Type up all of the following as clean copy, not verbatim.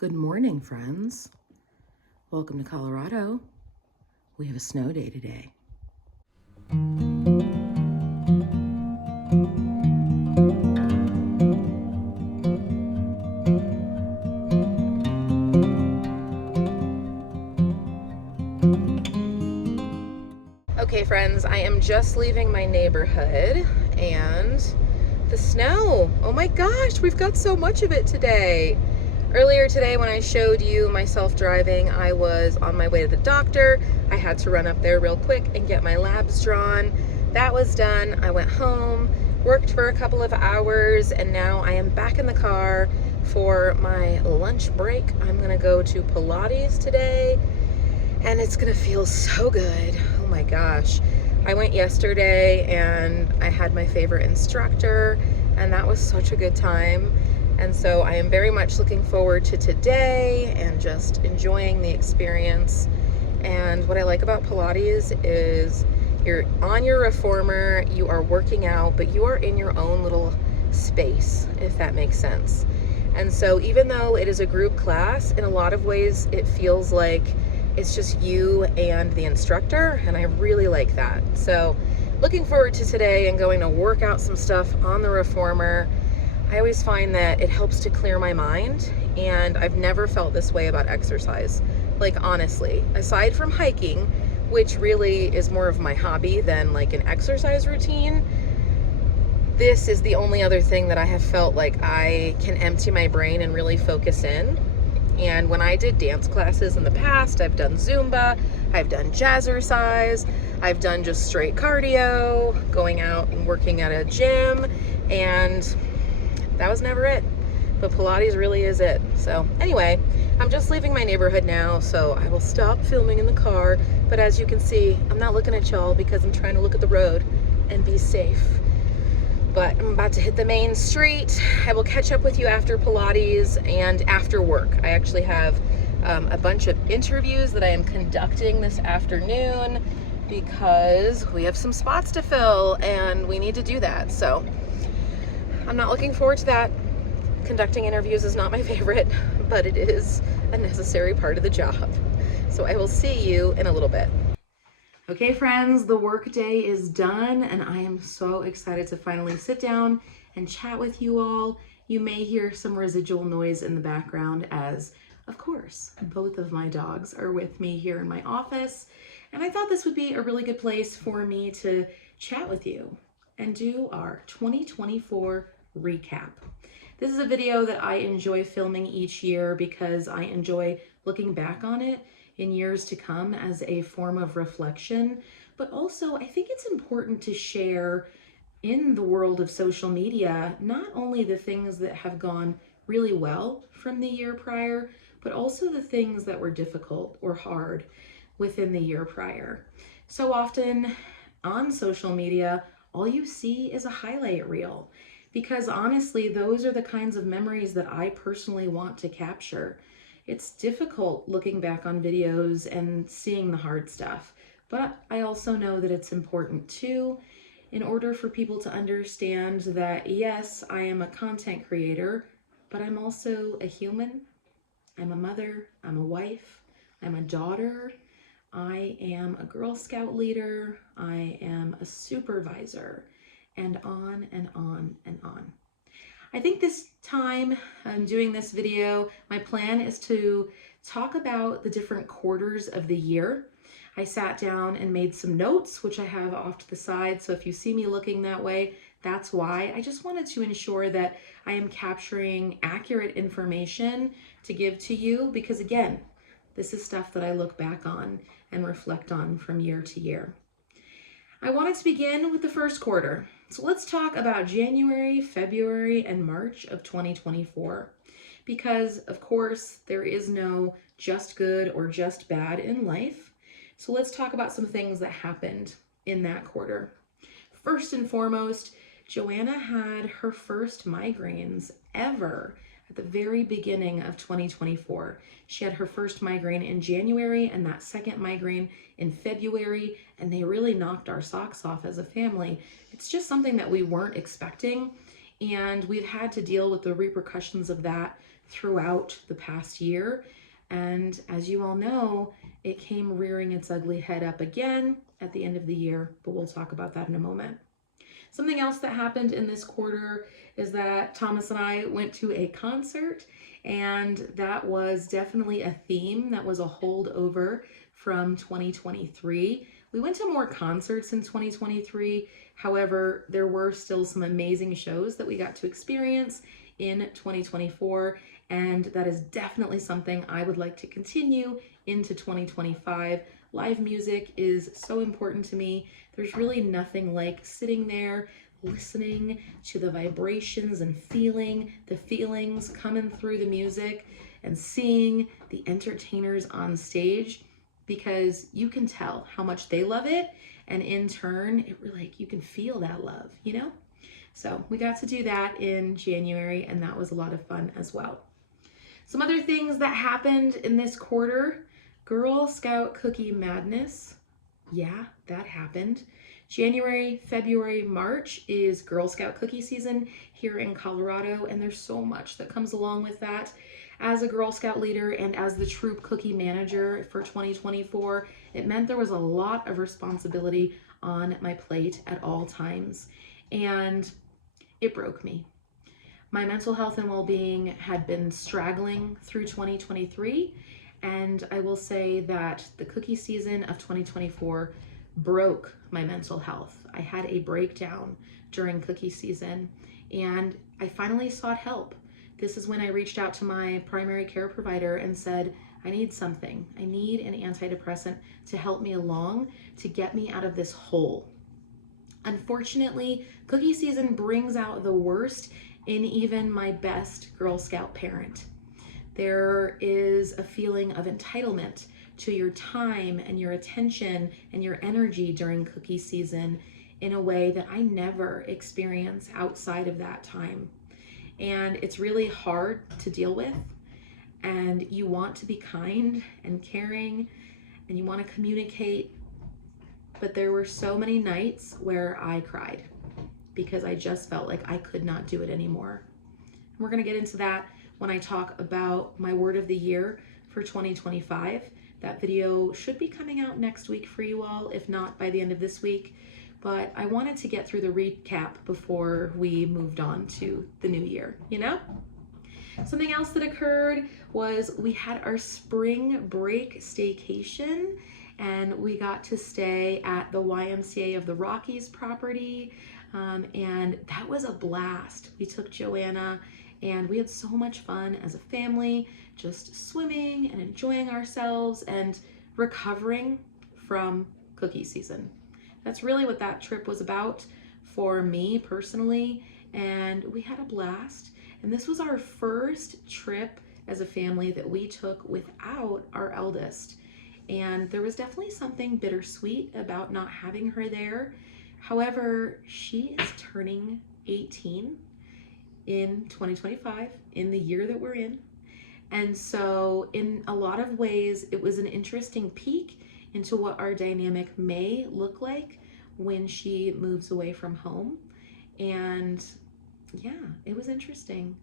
Good morning, friends. Welcome to Colorado. We have a snow day today. Okay, friends, I am just leaving my neighborhood and the snow. Oh my gosh, we've got so much of it today. Earlier today when I showed you myself driving, I was on my way to the doctor. I had to run up there real quick and get my labs drawn. That was done. I went home, worked for a couple of hours, and now I am back in the car for my lunch break. I'm gonna go to Pilates today, and it's gonna feel so good. Oh my gosh. I went yesterday and I had my favorite instructor, and that was such a good time. And so I am very much looking forward to today and just enjoying the experience. And what I like about Pilates is you're on your reformer, you are working out, but you are in your own little space, if that makes sense. And so even though it is a group class, in a lot of ways it feels like it's just you and the instructor, and I really like that. So looking forward to today and going to work out some stuff on the reformer. I always find that it helps to clear my mind, and I've never felt this way about exercise. Like, honestly, aside from hiking, which really is more of my hobby than like an exercise routine, this is the only other thing that I have felt like I can empty my brain and really focus in. And when I did dance classes in the past, I've done Zumba, I've done jazzercise, I've done just straight cardio, going out and working at a gym, and that was never it. But Pilates really is it. So anyway, I'm just leaving my neighborhood now, so I will stop filming in the car. But as you can see, I'm not looking at y'all because I'm trying to look at the road and be safe. But I'm about to hit the main street. I will catch up with you after Pilates and after work. I actually have a bunch of interviews that I am conducting this afternoon because we have some spots to fill and we need to do that. So I'm not looking forward to that. Conducting interviews is not my favorite, but it is a necessary part of the job. So I will see you in a little bit. Okay, friends, the work day is done, and I am so excited to finally sit down and chat with you all. You may hear some residual noise in the background as, of course, both of my dogs are with me here in my office, and I thought this would be a really good place for me to chat with you and do our 2024 recap. This is a video that I enjoy filming each year because I enjoy looking back on it in years to come as a form of reflection, but also I think it's important to share in the world of social media, not only the things that have gone really well from the year prior, but also the things that were difficult or hard within the year prior. So often on social media, all you see is a highlight reel, because honestly, those are the kinds of memories that I personally want to capture. It's difficult looking back on videos and seeing the hard stuff, but I also know that it's important too, in order for people to understand that yes, I am a content creator, but I'm also a human. I'm a mother, I'm a wife, I'm a daughter, I am a Girl Scout leader, I am a supervisor, and on and on and on. I think this time I'm doing this video, my plan is to talk about the different quarters of the year. I sat down and made some notes, which I have off to the side, so if you see me looking that way, that's why. I just wanted to ensure that I am capturing accurate information to give to you, because again, this is stuff that I look back on and reflect on from year to year. I wanted to begin with the first quarter. So let's talk about January, February, and March of 2024. Because, of course, there is no just good or just bad in life. So let's talk about some things that happened in that quarter. First and foremost, Joanna had her first migraines ever at the very beginning of 2024. She had her first migraine in January and that second migraine in February, and they really knocked our socks off as a family. It's just something that we weren't expecting, and we've had to deal with the repercussions of that throughout the past year. And as you all know, it came rearing its ugly head up again at the end of the year, but we'll talk about that in a moment. Something else that happened in this quarter is that Thomas and I went to a concert, and that was definitely a theme that was a holdover from 2023. We went to more concerts in 2023. However, there were still some amazing shows that we got to experience in 2024, and that is definitely something I would like to continue into 2025. Live music is so important to me. There's really nothing like sitting there, listening to the vibrations and feeling the feelings coming through the music and seeing the entertainers on stage, because you can tell how much they love it, and in turn, it really, like, you can feel that love, you know? So we got to do that in January, and that was a lot of fun as well. Some other things that happened in this quarter: Girl Scout Cookie Madness. Yeah, that happened. January, February, March is Girl Scout cookie season here in Colorado, and there's so much that comes along with that. As a Girl Scout leader and as the troop cookie manager for 2024, it meant there was a lot of responsibility on my plate at all times, and it broke me. My mental health and well-being had been straggling through 2023, and I will say that the cookie season of 2024 broke my mental health. I had a breakdown during cookie season, and I finally sought help. This is when I reached out to my primary care provider and said, I need something. I need an antidepressant to help me along, to get me out of this hole. Unfortunately, cookie season brings out the worst in even my best Girl Scout parent. There is a feeling of entitlement to your time and your attention and your energy during cookie season in a way that I never experience outside of that time. And it's really hard to deal with. And you want to be kind and caring, and you want to communicate. But there were so many nights where I cried because I just felt like I could not do it anymore. And we're going to get into that when I talk about my word of the year for 2025. That video should be coming out next week for you all, if not by the end of this week. But I wanted to get through the recap before we moved on to the new year, you know? Something else that occurred was we had our spring break staycation, and we got to stay at the YMCA of the Rockies property, and that was a blast. We took Joanna, and we had so much fun as a family, just swimming and enjoying ourselves and recovering from cookie season. That's really what that trip was about for me personally, and we had a blast. And this was our first trip as a family that we took without our eldest. And there was definitely something bittersweet about not having her there. However, she is turning 18 in 2025, in the year that we're in. And so in a lot of ways, it was an interesting peek into what our dynamic may look like when she moves away from home. And yeah, it was interesting.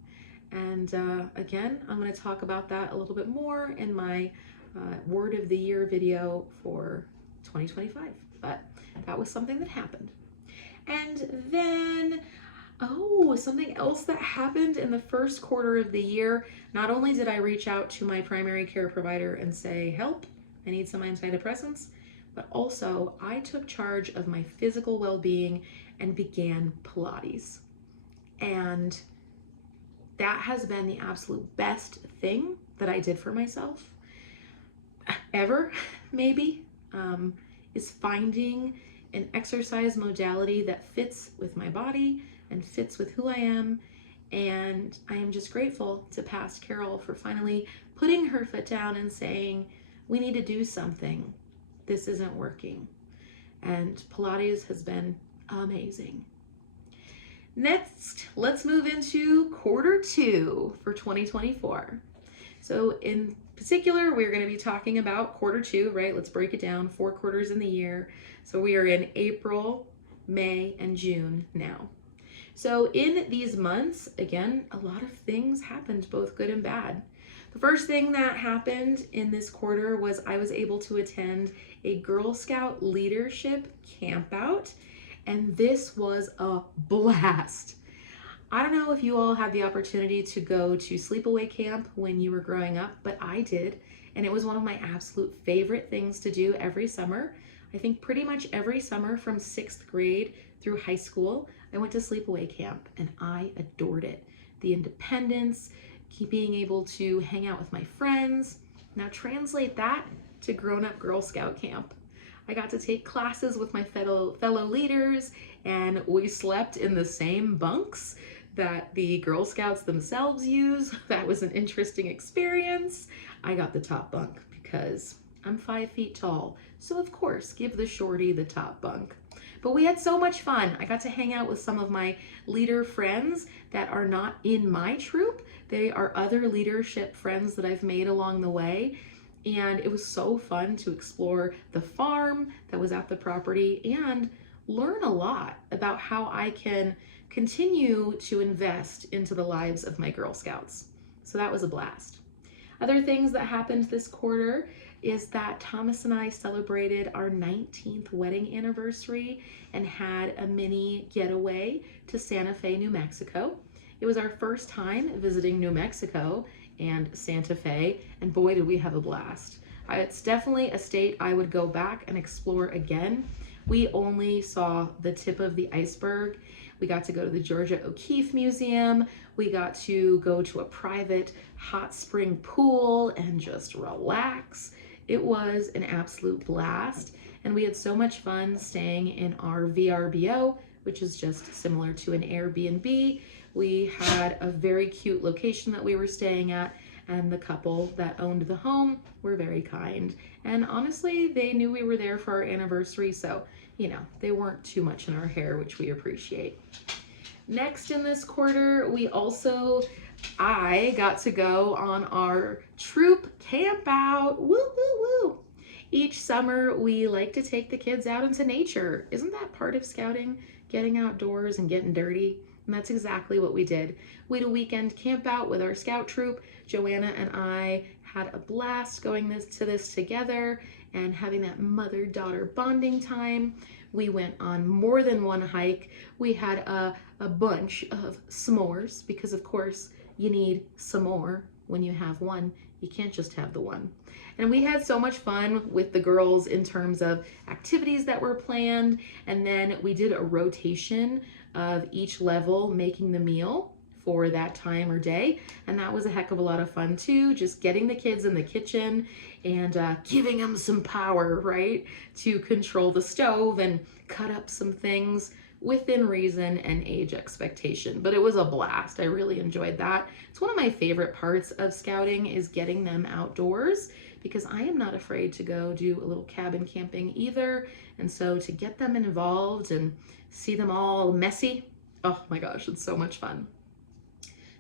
And again, I'm going to talk about that a little bit more in my word of the year video for 2025. But that was something that happened. And then, something else that happened in the first quarter of the year. Not only did I reach out to my primary care provider and say, help, I need some antidepressants, but also I took charge of my physical well-being and began Pilates. And that has been the absolute best thing that I did for myself ever, maybe, is finding an exercise modality that fits with my body and fits with who I am. And I am just grateful to past Carol for finally putting her foot down and saying, we need to do something. This isn't working. And Pilates has been amazing. Next, let's move into quarter two for 2024. So in particular, we're going to be talking about quarter two, right? Let's break it down, 4 quarters in the year. So we are in April, May, and June now. So in these months, again, a lot of things happened, both good and bad. The first thing that happened in this quarter was I was able to attend a Girl Scout leadership campout, and this was a blast. I don't know if you all had the opportunity to go to sleepaway camp when you were growing up, but I did, and it was one of my absolute favorite things to do every summer. I think pretty much every summer from 6th grade through high school, I went to sleepaway camp, and I adored it. The independence, being able to hang out with my friends. Now translate that to grown-up Girl Scout camp. I got to take classes with my fellow leaders, and we slept in the same bunks that the Girl Scouts themselves use. That was an interesting experience. I got the top bunk because I'm 5 feet tall, so of course give the shorty the top bunk. But we had so much fun. I got to hang out with some of my leader friends that are not in my troop. They are other leadership friends that I've made along the way. And it was so fun to explore the farm that was at the property and learn a lot about how I can continue to invest into the lives of my Girl Scouts. So that was a blast. Other things that happened this quarter is that Thomas and I celebrated our 19th wedding anniversary and had a mini getaway to Santa Fe, New Mexico. It was our first time visiting New Mexico and Santa Fe, and boy did we have a blast. It's definitely a state I would go back and explore again. We only saw the tip of the iceberg. We got to go to the Georgia O'Keeffe Museum. We got to go to a private hot spring pool and just relax. It was an absolute blast, and we had so much fun staying in our VRBO, which is just similar to an Airbnb. We had a very cute location that we were staying at, and the couple that owned the home were very kind. And honestly, they knew we were there for our anniversary, so, you know, they weren't too much in our hair, which we appreciate. Next in this quarter, I got to go on our troop camp out. Woo, woo, woo. Each summer, we like to take the kids out into nature. Isn't that part of scouting? Getting outdoors and getting dirty? And that's exactly what we did. We had a weekend camp out with our scout troop. Joanna and I had a blast going to this together and having that mother-daughter bonding time. We went on more than one hike. We had a bunch of s'mores because, of course, you need some more when you have one. You can't just have the one. And we had so much fun with the girls in terms of activities that were planned. And then we did a rotation of each level making the meal for that time or day. And that was a heck of a lot of fun too, just getting the kids in the kitchen and giving them some power, right, to control the stove and cut up some things within reason and age expectation. But it was a blast. I really enjoyed that. It's one of my favorite parts of scouting is getting them outdoors, because I am not afraid to go do a little cabin camping either. And so to get them involved and see them all messy, oh my gosh, it's so much fun.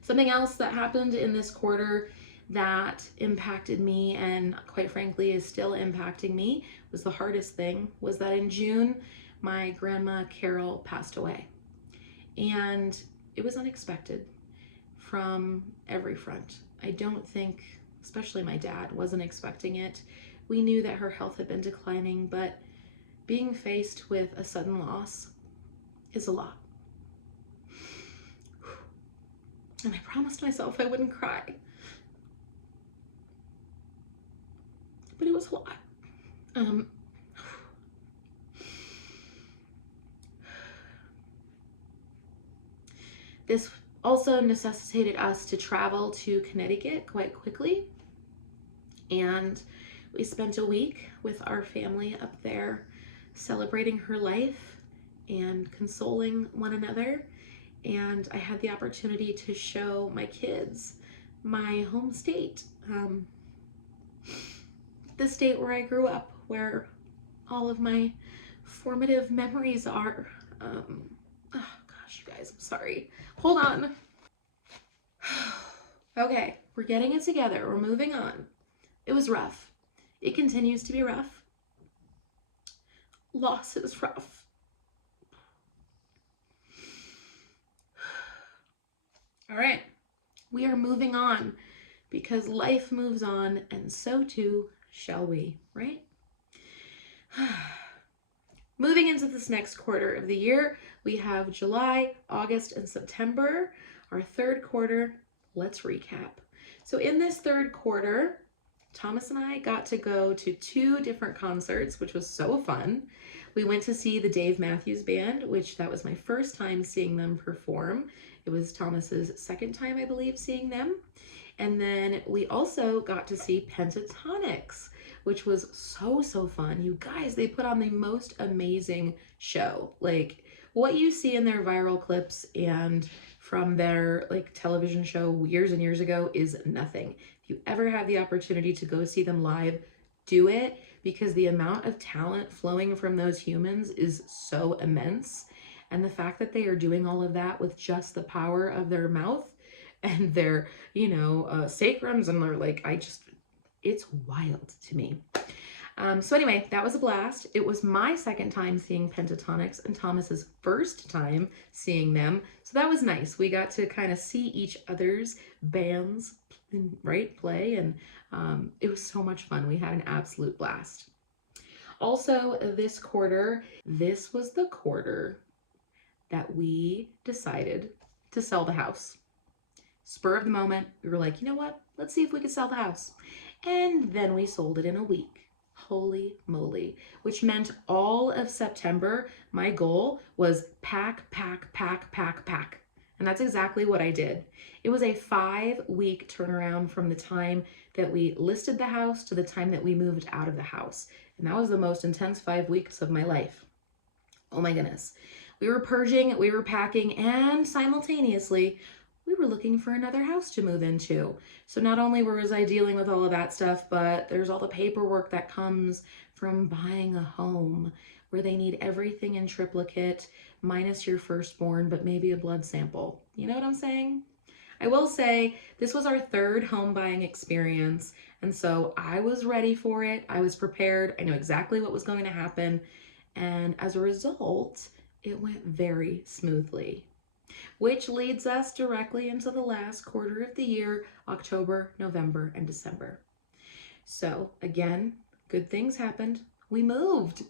Something else that happened in this quarter that impacted me and quite frankly is still impacting me, was the hardest thing, was that in June, my grandma Carol passed away. And it was unexpected from every front. I don't think, especially my dad, wasn't expecting it. We knew that her health had been declining, but being faced with a sudden loss is a lot. And I promised myself I wouldn't cry. But it was a lot. This also necessitated us to travel to Connecticut quite quickly. And we spent a week with our family up there celebrating her life and consoling one another. And I had the opportunity to show my kids my home state, the state where I grew up, where all of my formative memories are. Oh gosh, you guys, I'm sorry. Hold on. Okay, we're getting it together. We're moving on. It was rough. It continues to be rough. Loss is rough. All right, we are moving on because life moves on and so too shall we, right? Moving into this next quarter of the year, we have July, August, and September, our third quarter. Let's recap. So in this third quarter, Thomas and I got to go to 2 different concerts, which was so fun. We went to see the Dave Matthews Band, which that was my first time seeing them perform. It was Thomas's second time, I believe, seeing them. And then we also got to see Pentatonics, which was so fun. You guys, they put on the most amazing show. Like what you see in their viral clips and from their like television show years and years ago is nothing. If you ever have the opportunity to go see them live, do it, because the amount of talent flowing from those humans is so immense. And the fact that they are doing all of that with just the power of their mouth and their, sacrums, and they're like, it's wild to me. So anyway, that was a blast. It was my second time seeing Pentatonics and Thomas's first time seeing them. So that was nice. We got to kind of see each other's bands, right, play, and it was so much fun. We had an absolute blast. Also, this quarter, this was the quarter that we decided to sell the house. Spur of the moment, we were like, you know what? Let's see if we could sell the house. And then we sold it in a week. Holy moly. Which meant all of September, my goal was pack. And that's exactly what I did. It was a 5-week turnaround from the time that we listed the house to the time that we moved out of the house. And that was the most intense 5 weeks of my life. Oh my goodness. We were purging, we were packing, and simultaneously, we were looking for another house to move into. So not only was I dealing with all of that stuff, but there's all the paperwork that comes from buying a home where they need everything in triplicate, minus your firstborn, but maybe a blood sample. You know what I'm saying? I will say this was our third home buying experience, and so I was ready for it. I was prepared. I knew exactly what was going to happen, and as a result, it went very smoothly. Which leads us directly into the last quarter of the year, October, November, and December. So again, good things happened. We moved.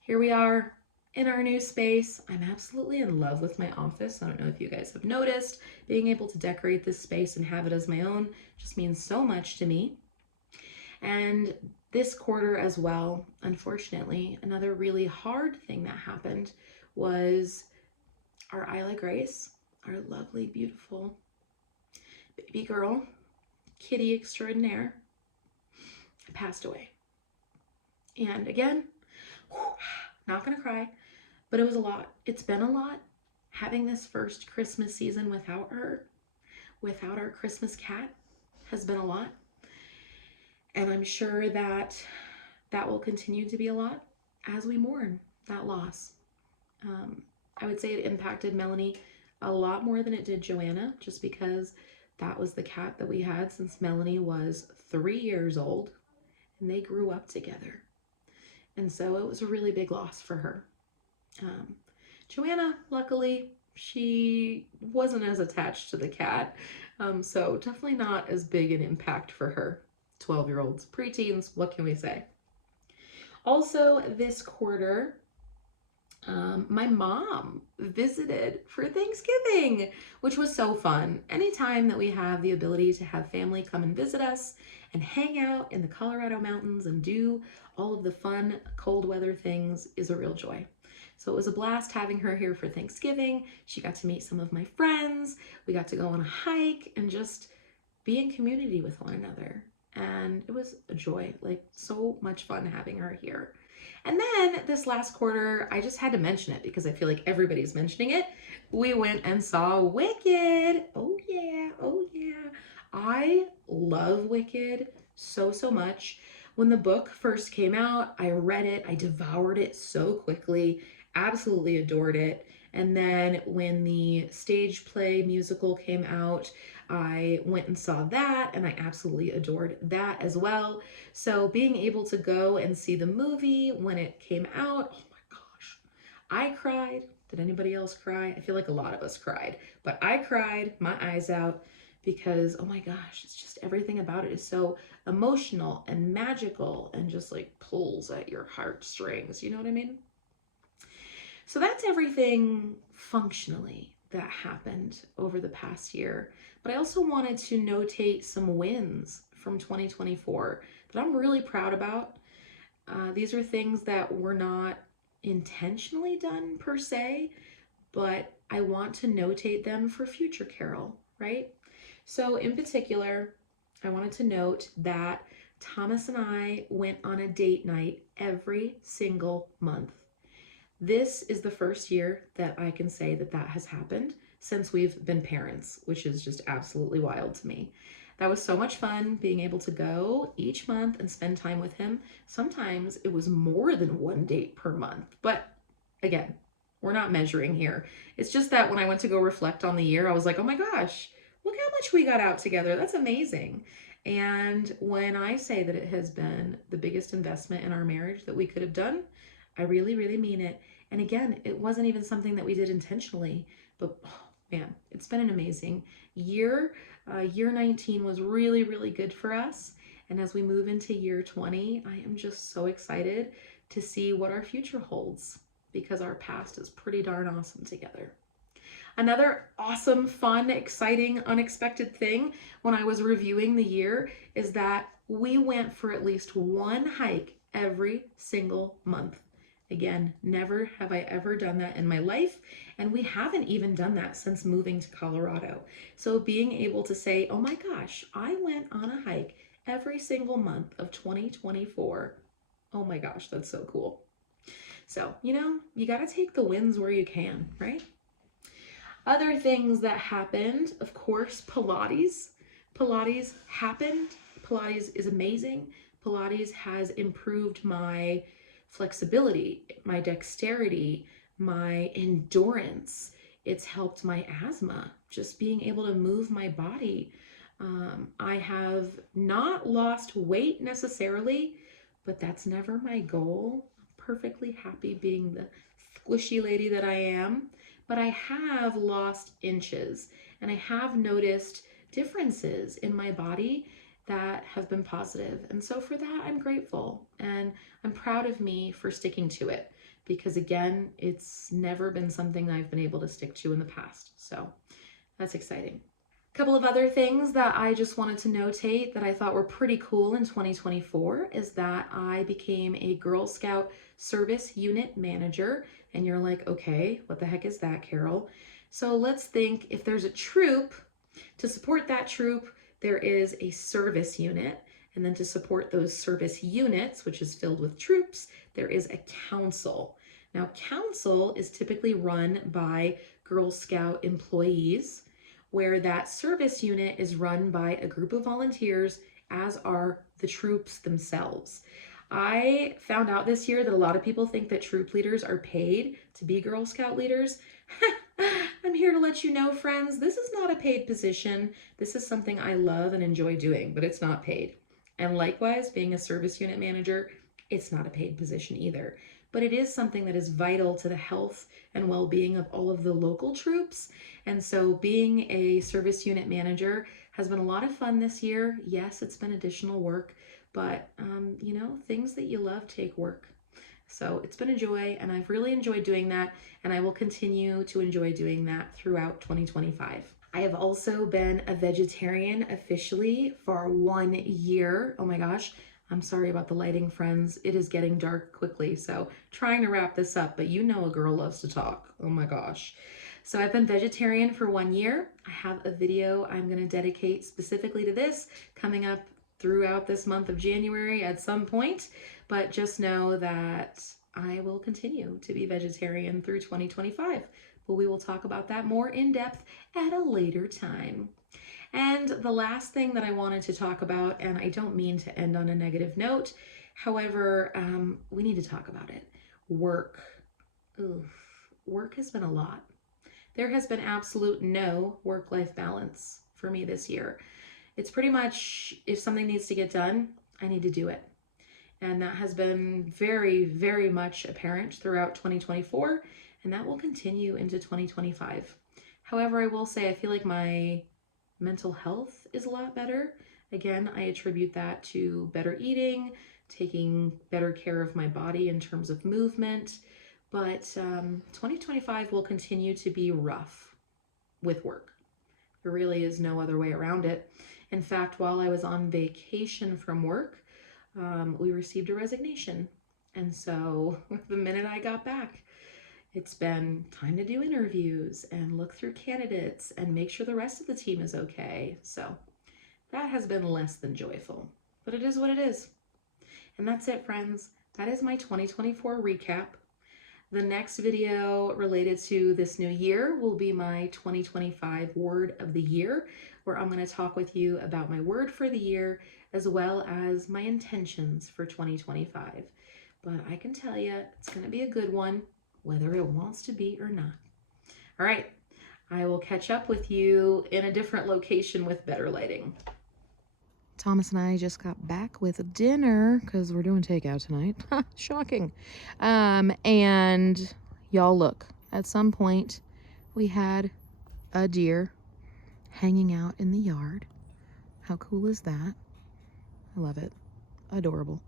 Here we are in our new space. I'm absolutely in love with my office. I don't know if you guys have noticed. Being able to decorate this space and have it as my own just means so much to me. And this quarter as well, unfortunately, another really hard thing that happened was our Isla Grace, our lovely, beautiful baby girl, kitty extraordinaire, passed away. And again, not gonna cry, but it was a lot. It's been a lot having this first Christmas season without her, without our Christmas cat, has been a lot. And I'm sure that will continue to be a lot as we mourn that loss. I would say it impacted Melanie a lot more than it did Joanna, just because that was the cat that we had since Melanie was 3 years old, and they grew up together. And so it was a really big loss for her. Joanna, luckily, she wasn't as attached to the cat, so definitely not as big an impact for her. 12-year-olds, preteens, what can we say? Also, this quarter, my mom visited for Thanksgiving, which was so fun. Anytime that we have the ability to have family come and visit us and hang out in the Colorado mountains and do all of the fun cold weather things is a real joy. So it was a blast having her here for Thanksgiving. She got to meet some of my friends. We got to go on a hike and just be in community with one another. And it was a joy, like so much fun having her here. And then this last quarter, I just had to mention it because I feel like everybody's mentioning it. We went and saw Wicked. Oh yeah, oh yeah. I love Wicked so much. When the book first came out, I read it, I devoured it so quickly, absolutely adored it. And then when the stage play musical came out, I went and saw that, and I absolutely adored that as well. So being able to go and see the movie when it came out, oh my gosh, I cried. Did anybody else cry? I feel like a lot of us cried, but I cried my eyes out because, oh my gosh, it's just everything about it is so emotional and magical and just like pulls at your heartstrings. You know what I mean? So that's everything functionally that happened over the past year. But I also wanted to notate some wins from 2024 that I'm really proud about. These are things that were not intentionally done per se, but I want to notate them for future Carol, right? So in particular, I wanted to note that Thomas and I went on a date night every single month. This is the first year that I can say that that has happened since we've been parents, which is just absolutely wild to me. That was so much fun being able to go each month and spend time with him. Sometimes it was more than one date per month, but again, we're not measuring here. It's just that when I went to go reflect on the year, I was like, oh my gosh, look how much we got out together. That's amazing. And when I say that it has been the biggest investment in our marriage that we could have done, I really, really mean it. And again, it wasn't even something that we did intentionally, but oh, man, it's been an amazing year. Year 19 was really, really good for us. And as we move into year 20, I am just so excited to see what our future holds because our past is pretty darn awesome together. Another awesome, fun, exciting, unexpected thing when I was reviewing the year is that we went for at least one hike every single month. Again, never have I ever done that in my life, and we haven't even done that since moving to Colorado. So being able to say, oh my gosh, I went on a hike every single month of 2024. Oh my gosh, that's so cool. So, you got to take the wins where you can, right? Other things that happened, of course, Pilates. Pilates happened. Pilates is amazing. Pilates has improved my flexibility, my dexterity, my endurance. It's helped my asthma, just being able to move my body. I have not lost weight necessarily, but that's never my goal. I'm perfectly happy being the squishy lady that I am, but I have lost inches and I have noticed differences in my body that have been positive. And so for that, I'm grateful and I'm proud of me for sticking to it because again, it's never been something I've been able to stick to in the past. So that's exciting. A couple of other things that I just wanted to notate that I thought were pretty cool in 2024 is that I became a Girl Scout service unit manager. And you're like, okay, what the heck is that, Carol? So let's think if there's a troop, to support that troop, there is a service unit. And then to support those service units, which is filled with troops, there is a council. Now, council is typically run by Girl Scout employees, where that service unit is run by a group of volunteers, as are the troops themselves. I found out this year that a lot of people think that troop leaders are paid to be Girl Scout leaders. I'm here to let you know, friends, this is not a paid position. This is something I love and enjoy doing, but it's not paid. And likewise, being a service unit manager, it's not a paid position either. But it is something that is vital to the health and well-being of all of the local troops. And so being a service unit manager has been a lot of fun this year. Yes, it's been additional work, but things that you love take work. So it's been a joy and I've really enjoyed doing that, and I will continue to enjoy doing that throughout 2025. I have also been a vegetarian officially for 1 year. Oh my gosh. I'm sorry about the lighting, friends. It is getting dark quickly, so trying to wrap this up, but you know a girl loves to talk. Oh my gosh. So I've been vegetarian for 1 year. I have a video I'm going to dedicate specifically to this coming up throughout this month of January at some point, but just know that I will continue to be vegetarian through 2025, but we will talk about that more in depth at a later time. And the last thing that I wanted to talk about, and I don't mean to end on a negative note, however, we need to talk about it. Work. Oof. Work has been a lot. There has been absolute no work-life balance for me this year. It's pretty much, if something needs to get done, I need to do it. And that has been very, very much apparent throughout 2024. and that will continue into 2025. However, I will say I feel like my mental health is a lot better. Again, I attribute that to better eating, taking better care of my body in terms of movement. But 2025 will continue to be rough with work. There really is no other way around it. In fact, while I was on vacation from work, we received a resignation. And so the minute I got back, it's been time to do interviews and look through candidates and make sure the rest of the team is okay. So that has been less than joyful, but it is what it is. And that's it, friends. That is my 2024 recap. The next video related to this new year will be my 2025 word of the year, where I'm going to talk with you about my word for the year as well as my intentions for 2025. But I can tell you it's going to be a good one, whether it wants to be or not. All right, I will catch up with you in a different location with better lighting. Thomas and I just got back with dinner because we're doing takeout tonight. Shocking. And y'all look, at some point we had a deer hanging out in the yard. How cool is that? I love it. Adorable.